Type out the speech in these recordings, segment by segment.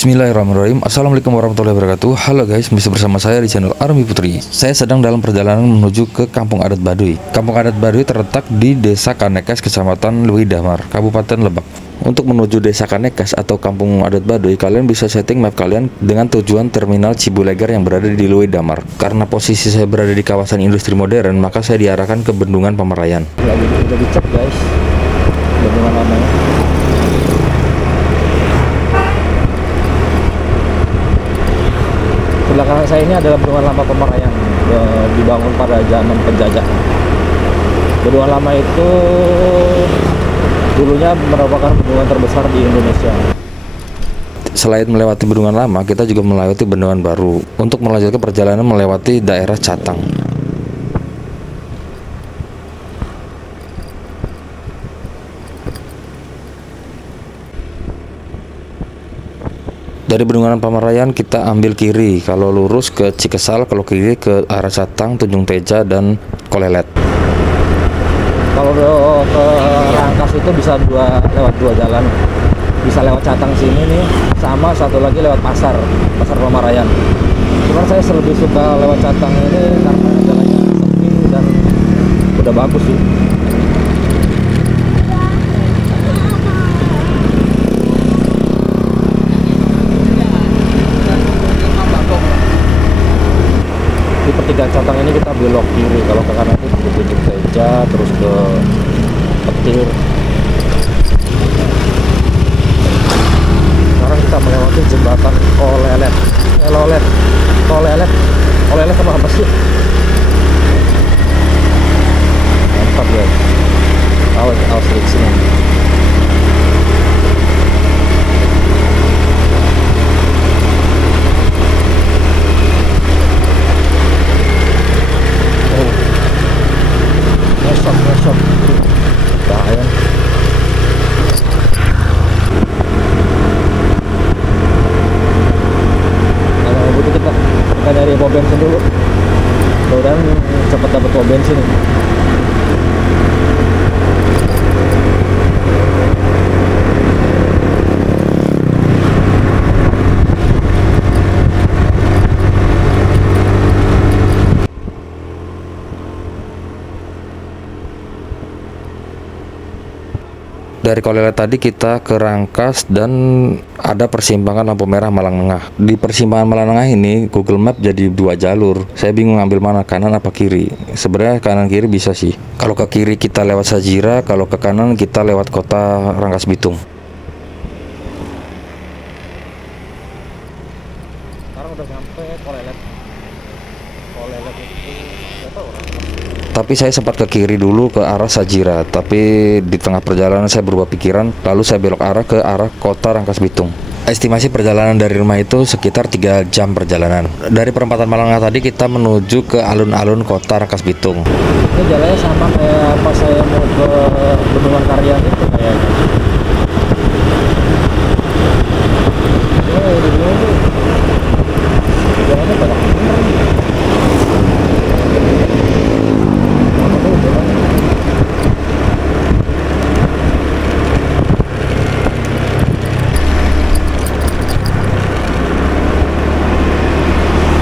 Bismillahirrahmanirrahim. Assalamualaikum warahmatullahi wabarakatuh. Halo guys, masih bersama saya di channel Army Putri. Saya sedang dalam perjalanan menuju ke Kampung Adat Baduy. Kampung Adat Baduy terletak di Desa Kanekes, Kecamatan Leuwi Damar, Kabupaten Lebak. Untuk menuju Desa Kanekes atau Kampung Adat Baduy, kalian bisa setting map kalian dengan tujuan Terminal Cibulegar yang berada di Leuwi Damar. Karena posisi saya berada di kawasan industri modern, maka saya diarahkan ke Bendungan Pamarayan. Udah dicek guys, bendungan namanya. Sebelah kanan saya ini adalah Bendungan Lama Pamarayan, dibangun pada zaman penjajah. Bendungan Lama itu dulunya merupakan bendungan terbesar di Indonesia. Selain melewati Bendungan Lama, kita juga melewati Bendungan Baru untuk melanjutkan perjalanan melewati daerah Catang. Dari Bendungan Pamarayan kita ambil kiri, kalau lurus ke Cikesal, kalau kiri ke arah Catang, Tunjung Teja, dan Kolelet. Kalau ke Rangkas itu bisa lewat dua jalan, bisa lewat Catang sini nih, sama satu lagi lewat pasar Pamarayan. Cuman saya lebih suka lewat Catang ini karena jalannya sepi dan udah bagus sih. Di pertigaan Catang ini kita belok kiri, kalau ke kanan itu ke Tunjung Teja, terus ke Petir. Sekarang kita melewati jembatan Kolelet. Kolelet sama apa sih? Mantap ya. Awas sini. Mesok bahaya. Kalau butuh kita dari pom bensin dulu, mudah-mudahan cepat dapat pom bensin. Dari Kolelet tadi kita ke Rangkas dan ada persimpangan lampu merah Malang Tengah. Di persimpangan Malang Tengah ini Google Map jadi dua jalur. Saya bingung ngambil mana, kanan apa kiri. Sebenarnya kanan kiri bisa sih. Kalau ke kiri kita lewat Sajira, kalau ke kanan kita lewat kota Rangkas Bitung. Sekarang udah sampai Kolelet. Kolelet itu nggak tahu. Tapi saya sempat ke kiri dulu ke arah Sajira, tapi di tengah perjalanan saya berubah pikiran, lalu saya belok arah ke arah kota Rangkas Bitung. Estimasi perjalanan dari rumah itu sekitar 3 jam perjalanan. Dari perempatan Malangah tadi kita menuju ke alun-alun kota Rangkas Bitung. Ini jalannya sama kayak pas saya mau ke Bendungan Karyan itu kayaknya. Jalannya banyak bener.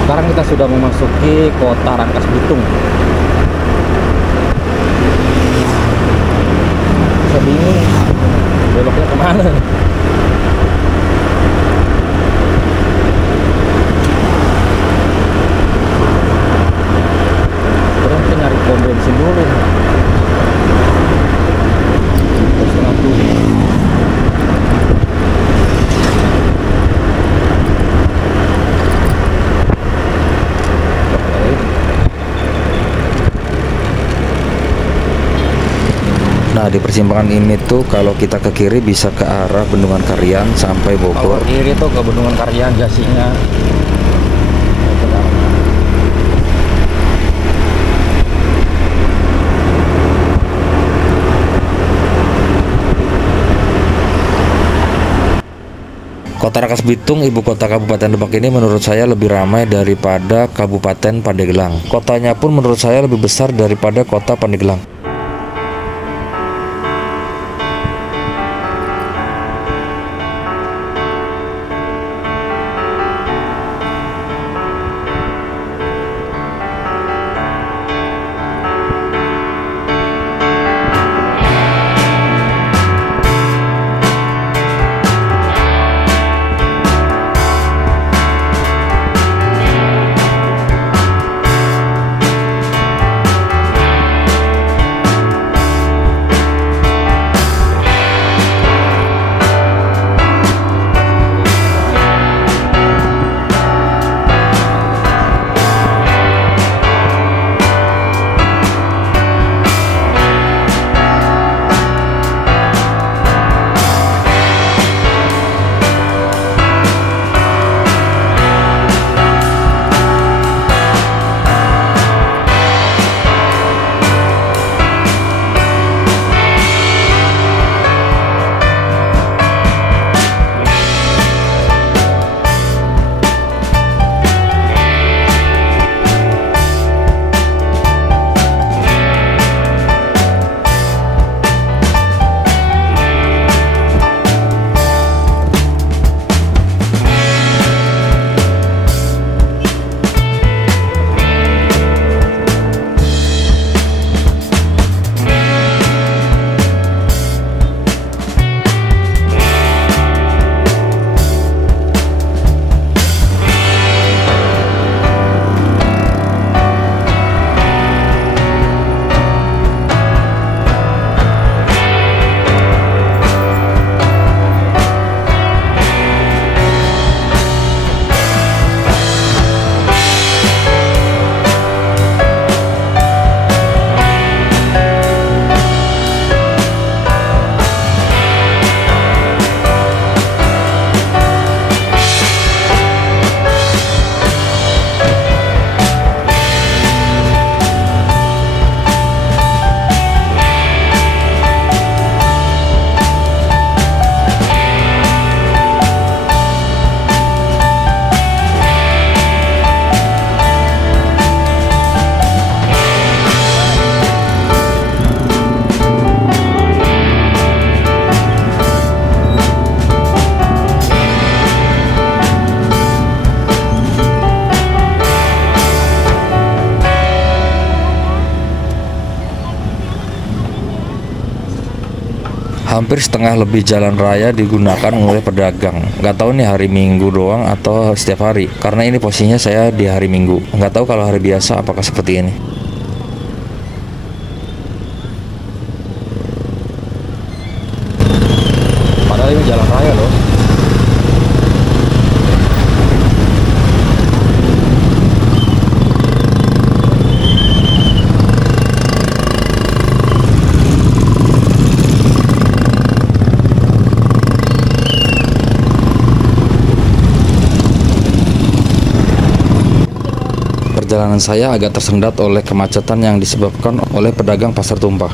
Sekarang kita sudah memasuki kota Rangkas Bitung. Saya bingung beloknya kemana. Terus kita nyari pom bensin dulu. Terus ngaku. Nah, di persimpangan ini tuh kalau kita ke kiri bisa ke arah Bendungan Karyan sampai Kalau Bogor. kiri tuh ke Bendungan Karyan, Gasinga. Kota Rangkas Bitung, ibu kota Kabupaten Lebak ini menurut saya lebih ramai daripada Kabupaten Pandeglang. Kotanya pun menurut saya lebih besar daripada kota Pandeglang. Hampir setengah lebih jalan raya digunakan oleh pedagang. Nggak tahu nih hari Minggu doang atau setiap hari, karena ini posisinya saya di hari Minggu. Nggak tahu kalau hari biasa apakah seperti ini. Padahal ini jalan raya loh. Perjalanan saya agak tersendat oleh kemacetan yang disebabkan oleh pedagang pasar tumpah.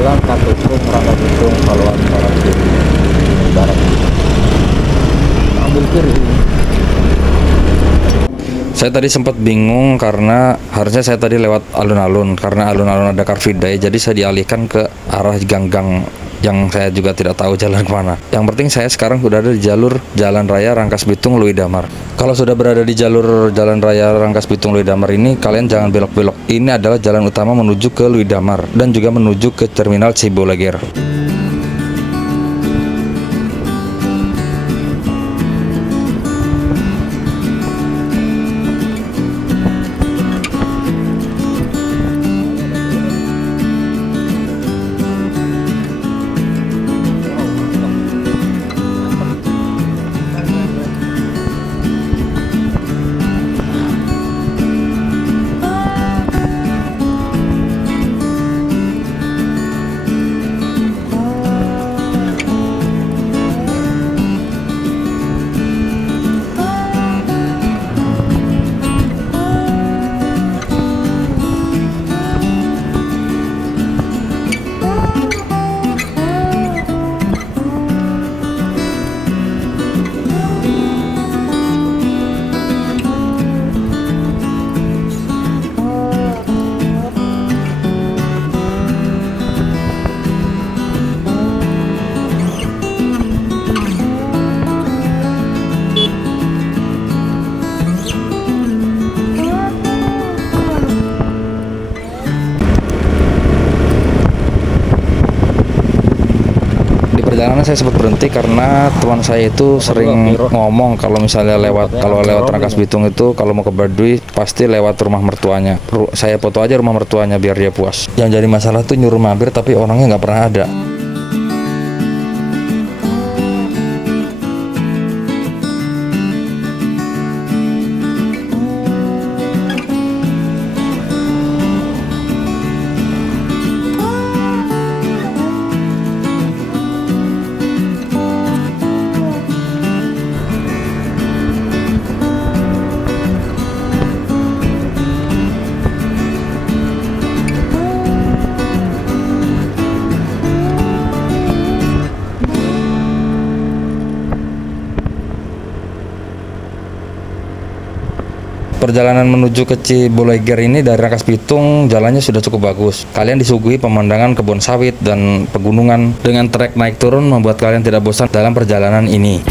Jalan Katutung, Rangkasbitung, Paluan, Barat. Ambil kiri. Saya tadi sempat bingung karena harusnya saya tadi lewat alun-alun, karena alun-alun ada Car Free Day, jadi saya dialihkan ke arah gang-gang yang saya juga tidak tahu jalan kemana. Yang penting saya sekarang sudah ada di jalur Jalan Raya Rangkasbitung Lui Damar. Kalau sudah berada di jalur Jalan Raya Rangkasbitung Lui Damar ini, kalian jangan belok-belok. Ini adalah jalan utama menuju ke Lui Damar dan juga menuju ke Terminal Ciboleger. Perjalanan saya sempat berhenti karena teman saya itu sering ngomong kalau misalnya kalau lewat Rangkasbitung itu kalau mau ke Baduy pasti lewat rumah mertuanya. Saya foto aja rumah mertuanya biar dia puas. Yang jadi masalah tuh nyuruh mampir tapi orangnya nggak pernah ada. Perjalanan menuju ke Ciboleger ini dari Rangkas Bitung jalannya sudah cukup bagus. Kalian disuguhi pemandangan kebun sawit dan pegunungan dengan trek naik turun membuat kalian tidak bosan dalam perjalanan ini.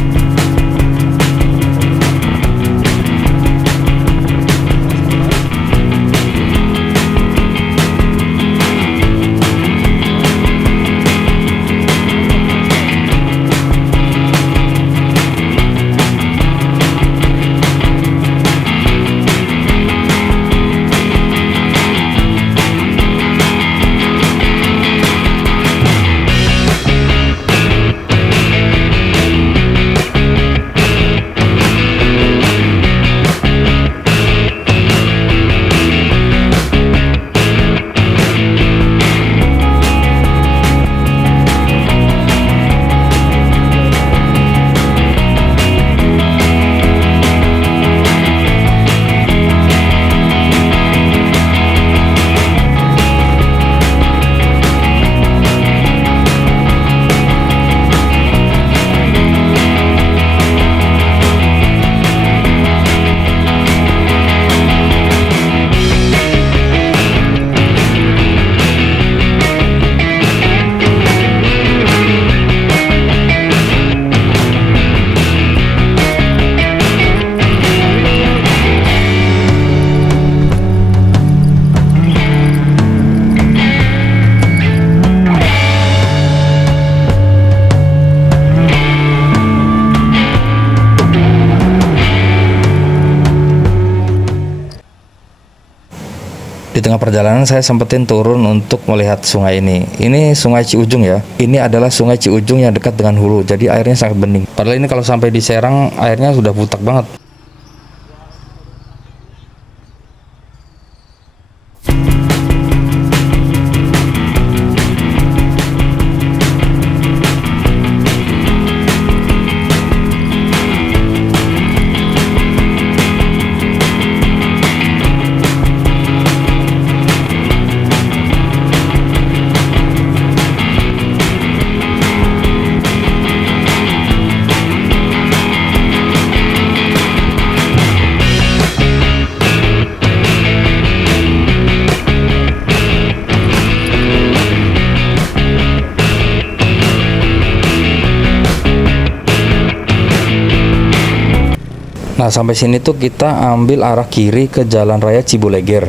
Di tengah perjalanan saya sempetin turun untuk melihat sungai ini. Ini sungai Ciujung ya. Ini adalah sungai Ciujung yang dekat dengan hulu. Jadi airnya sangat bening. Padahal ini kalau sampai di Serang airnya sudah butak banget. Nah, sampai sini tuh kita ambil arah kiri ke Jalan Raya Ciboleger.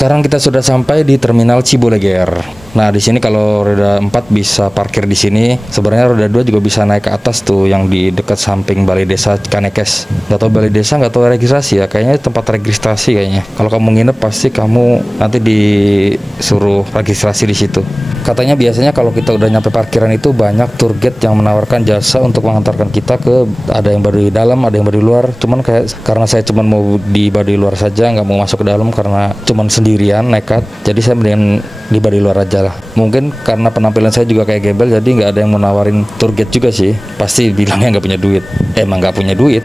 Sekarang kita sudah sampai di Terminal Ciboleger. Nah, di sini kalau roda 4 bisa parkir di sini. Sebenarnya roda 2 juga bisa naik ke atas tuh yang di dekat samping Balai Desa Kanekes. Gak tau Balai Desa, gak tau registrasi ya. Kayaknya tempat registrasi kayaknya. Kalau kamu nginep pasti kamu nanti disuruh registrasi di situ. Katanya biasanya kalau kita udah nyampe parkiran itu banyak tour guide yang menawarkan jasa untuk mengantarkan kita ke, ada yang Baduy dalam, ada yang Baduy luar. Cuman kayak karena saya cuman mau di Baduy luar saja, nggak mau masuk ke dalam karena cuman sendirian nekat. Jadi saya mendingan di Baduy luar aja lah. Mungkin karena penampilan saya juga kayak gembel, jadi nggak ada yang mau nawarin tour guide juga sih. Pasti bilangnya nggak punya duit. Emang nggak punya duit.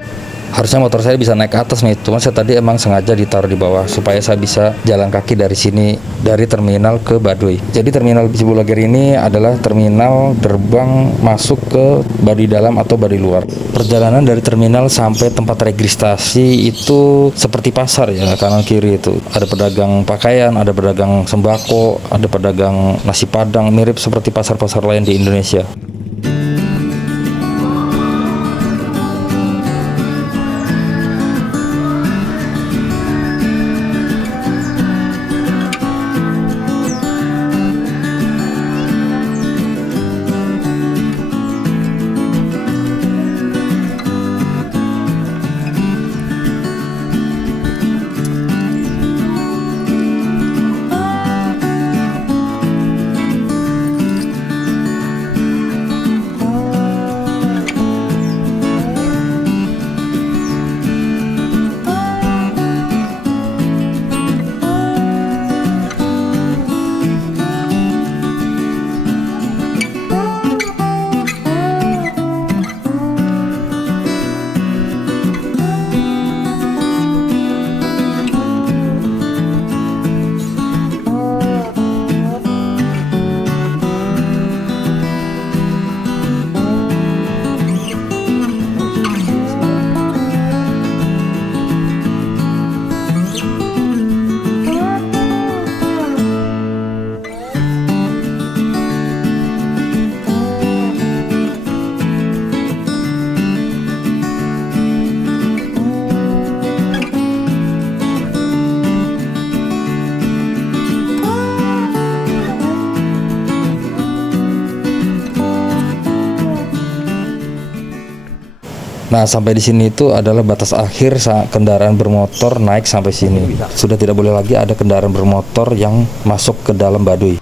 Harusnya motor saya bisa naik ke atas nih, cuma saya tadi emang sengaja ditaruh di bawah supaya saya bisa jalan kaki dari sini, dari terminal ke Baduy. Jadi terminal Ciboleger ini adalah terminal gerbang masuk ke Baduy dalam atau Baduy luar. Perjalanan dari terminal sampai tempat registrasi itu seperti pasar ya, kanan kiri itu. Ada pedagang pakaian, ada pedagang sembako, ada pedagang nasi padang, mirip seperti pasar-pasar lain di Indonesia. Nah, sampai di sini itu adalah batas akhir kendaraan bermotor naik sampai sini. Sudah tidak boleh lagi ada kendaraan bermotor yang masuk ke dalam Baduy.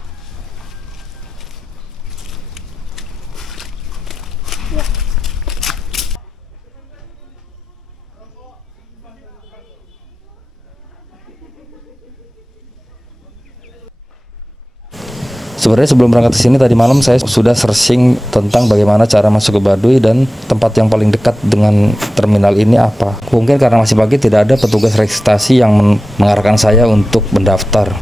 Sebenarnya sebelum berangkat ke sini tadi malam saya sudah searching tentang bagaimana cara masuk ke Baduy dan tempat yang paling dekat dengan terminal ini apa. Mungkin karena masih pagi tidak ada petugas registrasi yang mengarahkan saya untuk mendaftar.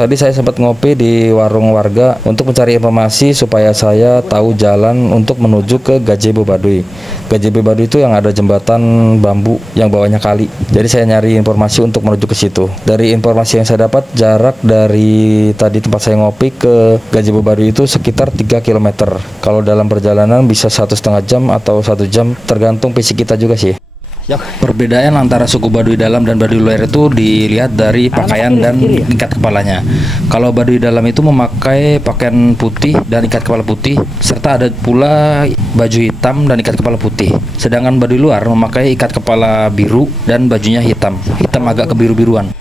Tadi saya sempat ngopi di warung warga untuk mencari informasi supaya saya tahu jalan untuk menuju ke Gazebo Baduy. Gazebo Baduy itu yang ada jembatan bambu yang bawahnya kali. Jadi saya nyari informasi untuk menuju ke situ. Dari informasi yang saya dapat, jarak dari tadi tempat saya ngopi ke Gazebo Baduy itu sekitar 3 km. Kalau dalam perjalanan bisa 1,5 jam atau 1 jam, tergantung fisik kita juga sih. Perbedaan antara suku Baduy dalam dan Baduy luar itu dilihat dari pakaian dan ikat kepalanya. Kalau Baduy dalam itu memakai pakaian putih dan ikat kepala putih, serta ada pula baju hitam dan ikat kepala putih. Sedangkan Baduy luar memakai ikat kepala biru dan bajunya hitam agak kebiru-biruan.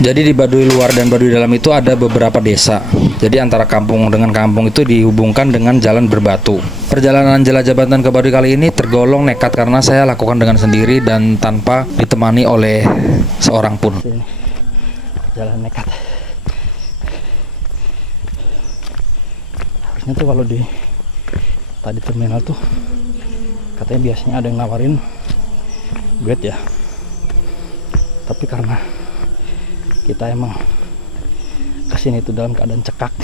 Jadi di Baduy luar dan Baduy dalam itu ada beberapa desa. Jadi antara kampung dengan kampung itu dihubungkan dengan jalan berbatu. Perjalanan jelajah Banten ke Baduy kali ini tergolong nekat karena saya lakukan dengan sendiri dan tanpa ditemani oleh seorang pun. Jalan nekat. Harusnya tuh kalau di tadi terminal tuh katanya biasanya ada yang nawarin guide ya. Tapi karena kita emang kesini itu dalam keadaan cekak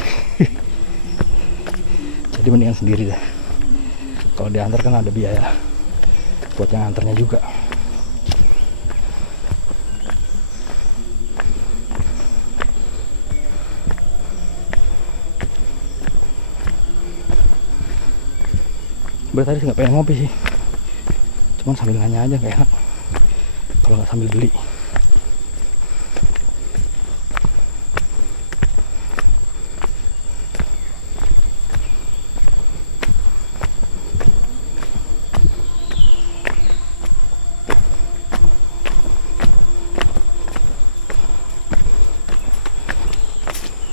jadi mendingan sendiri deh. Kalau diantar kan ada biaya buat yang antarnya juga. Tadi sih nggak pengen ngopi sih, cuman sambil nanya aja kayak enak kalau nggak sambil beli.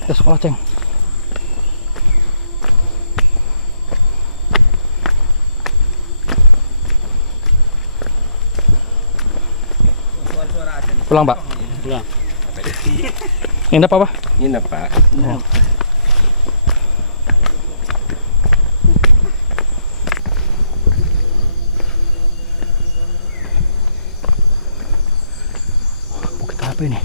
Ke sekolah, Ceng. Pulang, Pak. Pulang. Nginep apa? Nginep, Pak. Oh. Bukit apa ini?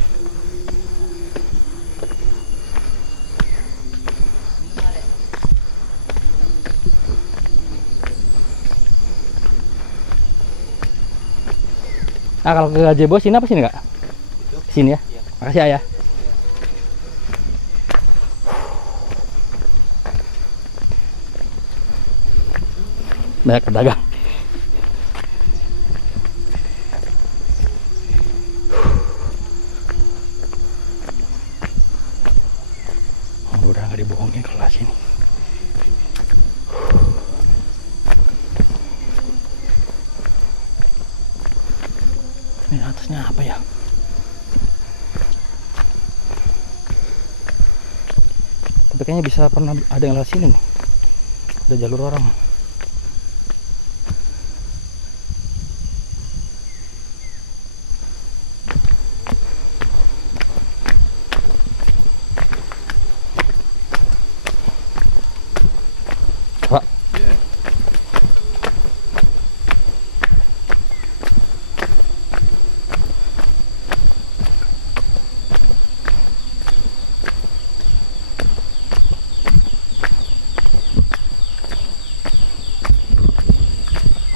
Ah, kalau ke Gazebo sini apa sini, Kak? Sini ya. Makasih, Ayah. Banyak pedagang. Udah nggak dibohongin kelas ini. Ini atasnya apa ya? Tapi kayaknya bisa pernah ada yang lewat sini nih. Ada jalur orang. Pak.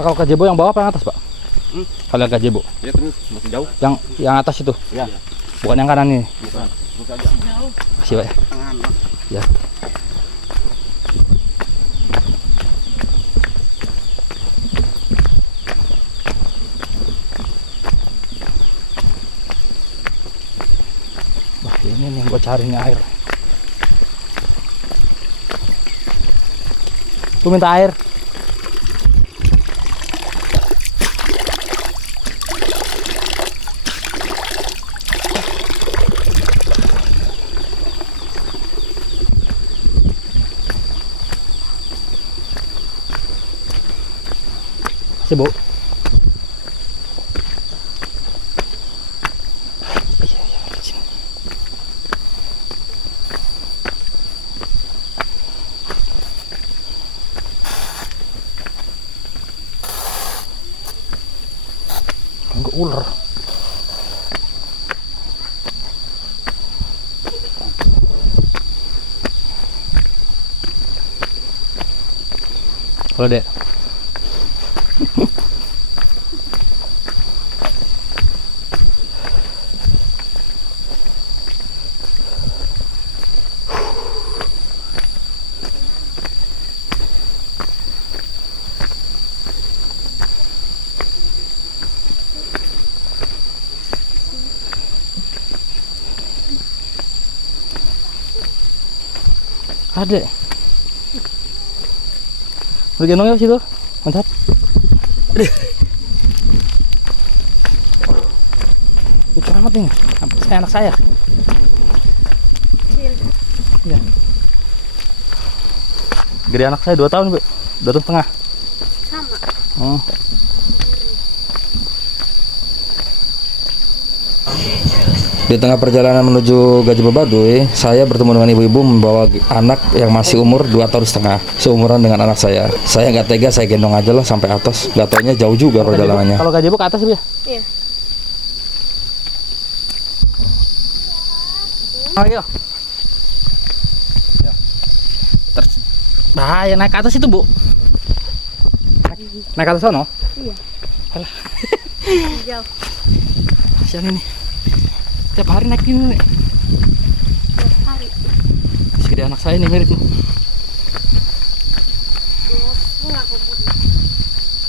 Kalau gazebo yang bawah apa yang atas, Pak? Kalau yang gazebo? Ya terus masih jauh. Yang atas itu? Ya. Bukan yang kanan ini? Bukan. Bukan jauh. Masih, Pak ya? Tangan. Ya. Wah, ini nih yang gue cari nih air. Lu minta air? Bu. Enggak ular. Halo, Dek. Ada. Lu gendong ya situ. Mantap. Itu amat nih. Kayak anak saya. Iya. Gede anak saya 2 tahun, Bu. 2 tahun setengah. Sama. Oh. Di tengah perjalanan menuju Gazebo Baduy, saya bertemu dengan ibu-ibu membawa anak yang masih umur 2 tahun setengah, seumuran dengan anak saya. Saya nggak tega, saya gendong aja lah sampai atas. Gak taunya jauh juga perjalanannya. Kalau Gazebo ke atas, Bu ya? Iya. Ayo. Bahaya naik ke atas itu, Bu. Naik ke atas sono? Iya. Alah. Jauh. Siang ini. Tiap hari naik ini nih. Tiap hari. Segede anak saya nih mirip. 2,5 kompor.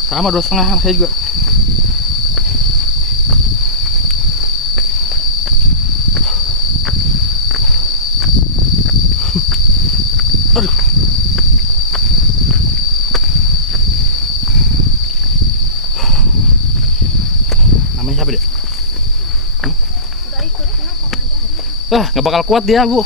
Sama 2,5 anak saya juga. Aduh. Namanya siapa dia? Udah ikut kenapa? Nggak bakal kuat dia, Bu.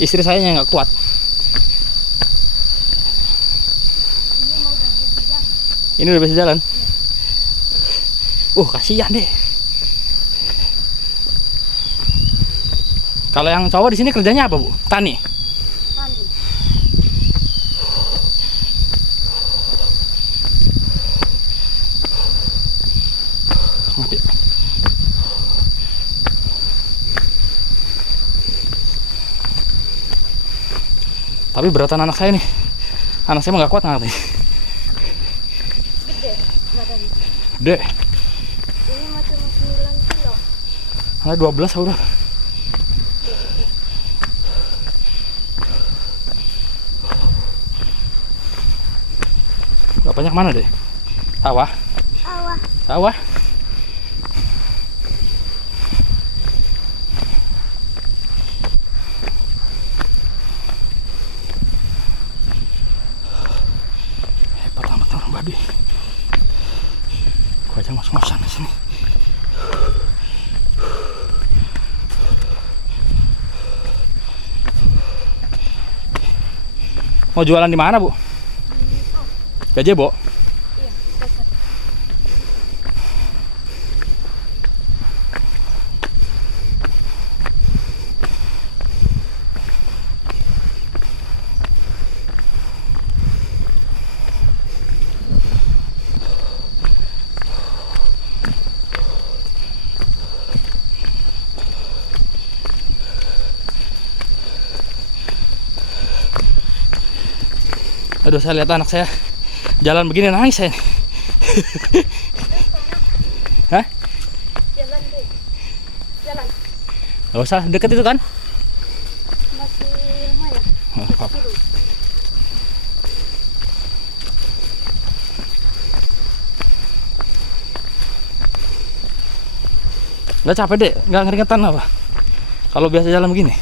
Istri saya yang nggak kuat. Ini udah biasa jalan. Kasihan deh. Kalau yang cowok di sini kerjanya apa, Bu? Tani. Tani. Tapi beratan anak saya nih. Anak saya mah nggak kuat nggak? Gede badannya. Gede. Ini macam 9 kilo. Ada 12 udah. Bapaknya kemana deh? Sawah. Awah. Sawah. Hebat amat orang Baduy. Gua aja ngos-ngosan di sini. Mau jualan di mana, Bu? Gazebo? Iya, dekat. Aduh, saya lihat anak saya jalan begini nangis saya. Hah? Jalan deh. Jalan. Gak usah, deket itu kan? Masih lumayan. Oh, apa. Kilo. Nggak capek deh, nggak ngeringetan apa? Kalau biasa jalan begini.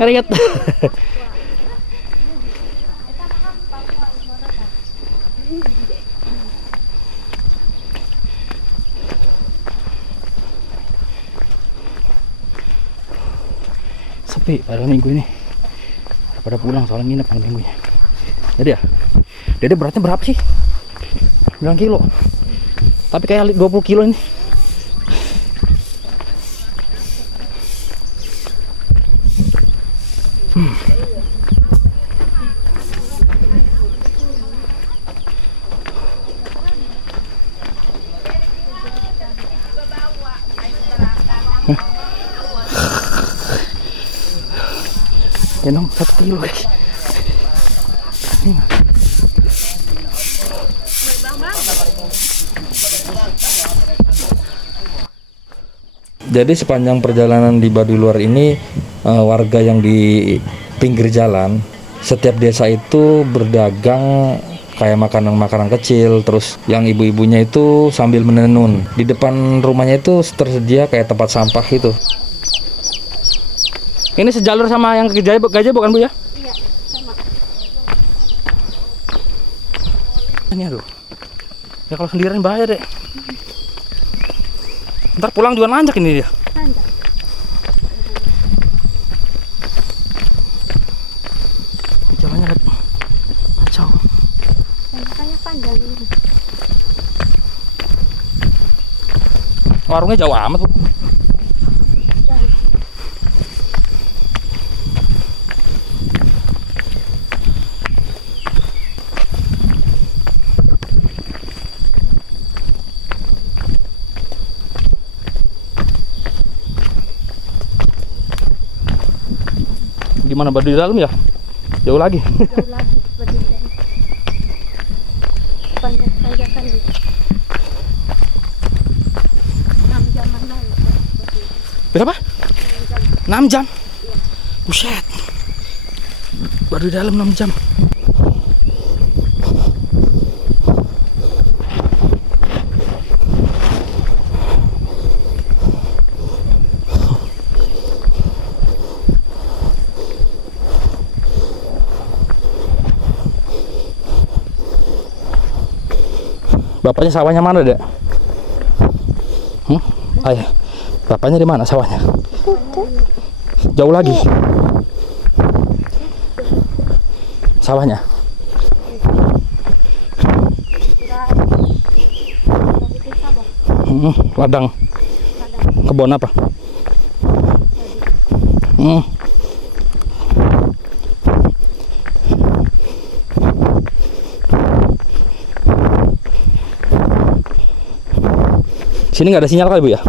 Keringet. Sepi pada minggu ini. Pada pulang soalnya nginep pada minggunya. Jadi ya, Dede beratnya berapa sih? 9 kilo. Tapi kayak 20 kilo ini. Gendong 1 kilo guys. Jadi sepanjang perjalanan di Baduy Luar ini warga yang di pinggir jalan setiap desa itu berdagang kayak makanan-makanan kecil, terus yang ibu-ibunya itu sambil menenun. Di depan rumahnya itu tersedia kayak tempat sampah itu. Ini sejalur sama yang ke Gazebo kan Bu ya? Iya, sama. Ini aduh. Ya kalau sendirian bahaya deh. Ntar pulang juga nanjak ini dia. Nanjak. Jalannya kacau. Tanjakannya panjang ini. Warungnya jauh amat Bu. Jauh. Mana baduy di dalam ya? Jauh lagi. Jauh lagi berdiri. Panjat-panjatan gitu. 6 jaman lalu. Berapa? 6 jam. Buset. Baru di dalam 6 jam. Bapaknya sawahnya mana, Dek? Ayah, bapaknya di mana sawahnya? Jauh lagi. Sawahnya. Ladang. Kebun apa? Sini nggak ada sinyal kali, Bu ya?